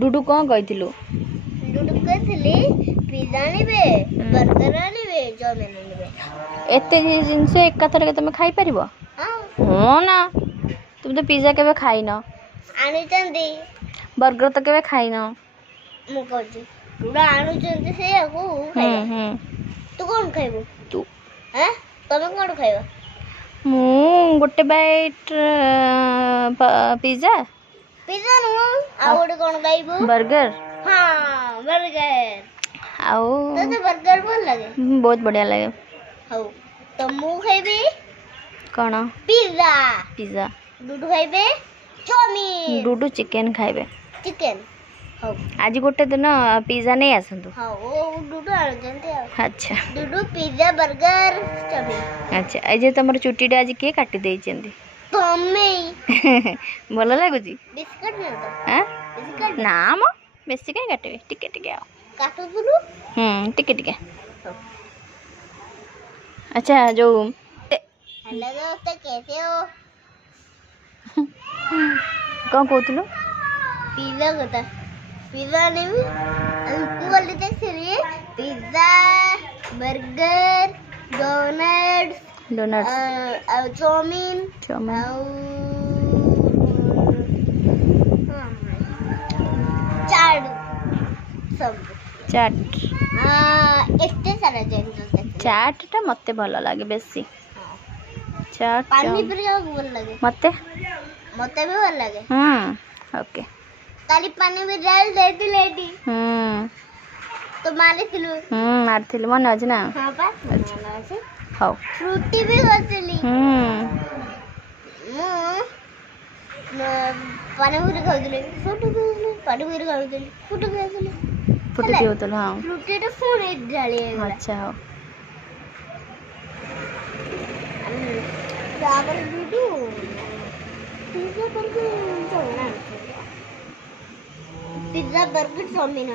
डुडू कौन कहिथिलु Dudu कहथिली pizza आनिबे burger आनिबे chowmein आनिबे एते जिंस एकाथरे तुम खाई परिबो हां ना तुम तो पिज्जा केबे खाइनो आनी चंदी बर्गर तो केबे खाइनो मु कह지 डुडू आनु चंदी से को तू कौन खाइबो तू हैं तमे कौन खाइबो मु गोटे बाइट पिज्जा पिज्जा नु आ गोटे कौन खाइबो बर्गर हां बर्गर आओ तो बर्गर बोल लगे बहुत बढ़िया लगे हाउ तो मु खाइबे कौन पिज्जा पिज्जा डुडू खाइबे चाउमिन डुडू चिकन खाइबे चिकन हाउ आज गोटे दिन पिज्जा नहीं आसंतु हाउ ओ डुडू आ जंते अच्छा डुडू पिज्जा बर्गर चाउमिन अच्छा ए जे तमर चुट्टी आज किए काटी देई चंदी तमे भल लागुची बिस्कुट न तो हां बिस्कुट ना मो बेसी काई काटबे टिके टिके आओ काटू दुलु टिके टिके अच्छा जो हेलो दोस्त कैसे हो कौन कहतलु पिज्जा कथा पिज्जा नहीं हमको बोलते थे इसलिए पिज्जा बर्गर डोनट्स चाउमीन चाट सब चाट एते सारा चाट टा मते भल लागे बेसी चाट पानी पूरी भल लगे मते मते भी भल लगे ओके काली पानी में डाल देती लेडी तो मारिथिलु मारथिलु मन अछि ना हां पा अच्छा हाउ फ्रूटी भी होतली पानी पूरी खाउतली फ्रूटी खाउतली पानी पूरी खाउतली फ्रूटी खाउतली फुटी होतल हां फ्रूटी तो फोन डाली अच्छा हो चावल डुडू pizza burger chowmein pizza burger chowmein